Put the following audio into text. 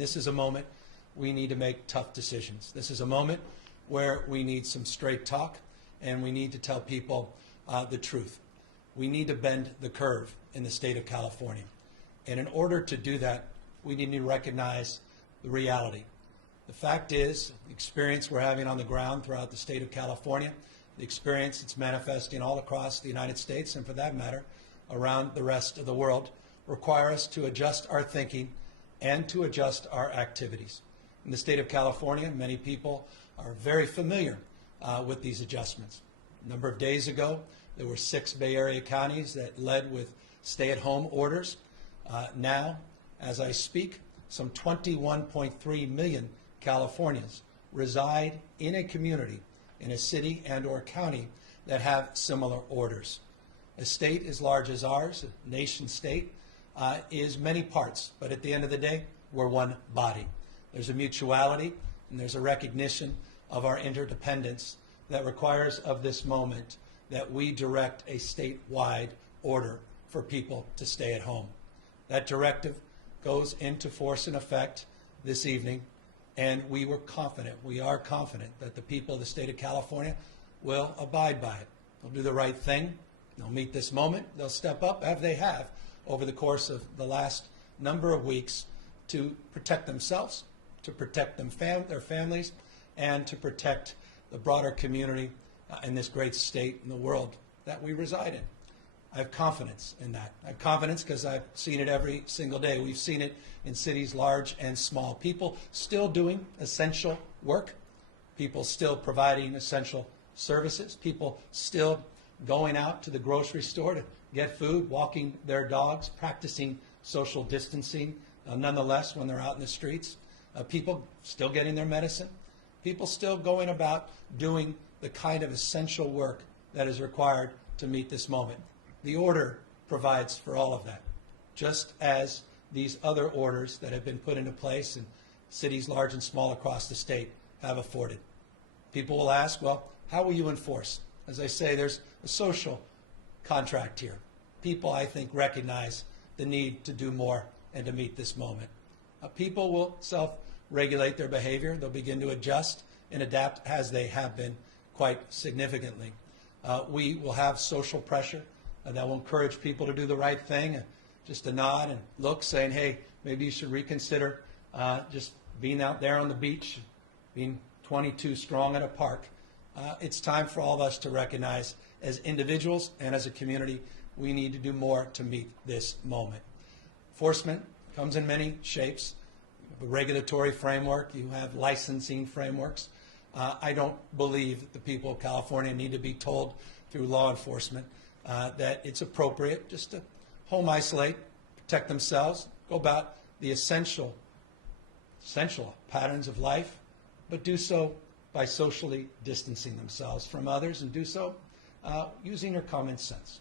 And this is a moment we need to make tough decisions. This is a moment where we need some straight talk, and we need to tell people the truth. We need to bend the curve in the state of California. And in order to do that, we need to recognize the reality. The fact is, the experience we're having on the ground throughout the state of California, the experience that's manifesting all across the United States, and for that matter, around the rest of the world, require us to adjust our thinking and to adjust our activities. In the state of California, many people are very familiar with these adjustments. A number of days ago, there were 6 Bay Area counties that led with stay-at-home orders. Now, as I speak, some 21.3 million Californians reside in a community, in a city and or county that have similar orders. A state as large as ours, a nation state, is many parts, but at the end of the day, we're one body. There's a mutuality and there's a recognition of our interdependence that requires of this moment that we direct a statewide order for people to stay at home. That directive goes into force and effect this evening, and we are confident that the people of the state of California will abide by it. They'll do the right thing. They'll meet this moment. They'll step up, as they have over the course of the last number of weeks, to protect themselves, to protect their families, and to protect the broader community in this great state in the world that we reside in. I have confidence in that. I have confidence because I've seen it every single day. We've seen it in cities large and small. People still doing essential work. People still providing essential services. People still going out to the grocery store to get food, walking their dogs, practicing social distancing, nonetheless, when they're out in the streets. People still getting their medicine. People still going about doing the kind of essential work that is required to meet this moment. The order provides for all of that, just as these other orders that have been put into place in cities large and small across the state have afforded. People will ask, well, how will you enforce? As I say, there's a social contract here. People, I think, recognize the need to do more and to meet this moment. People will self-regulate their behavior. They'll begin to adjust and adapt as they have been quite significantly. We will have social pressure that will encourage people to do the right thing, just a nod and look saying, hey, maybe you should reconsider just being out there on the beach, being 22 strong at a park. It's time for all of us to recognize as individuals and as a community, we need to do more to meet this moment. Enforcement comes in many shapes. The regulatory framework, you have licensing frameworks. I don't believe that the people of California need to be told through law enforcement that it's appropriate just to home isolate, protect themselves, go about the essential patterns of life, but do so by socially distancing themselves from others and do so using their common sense.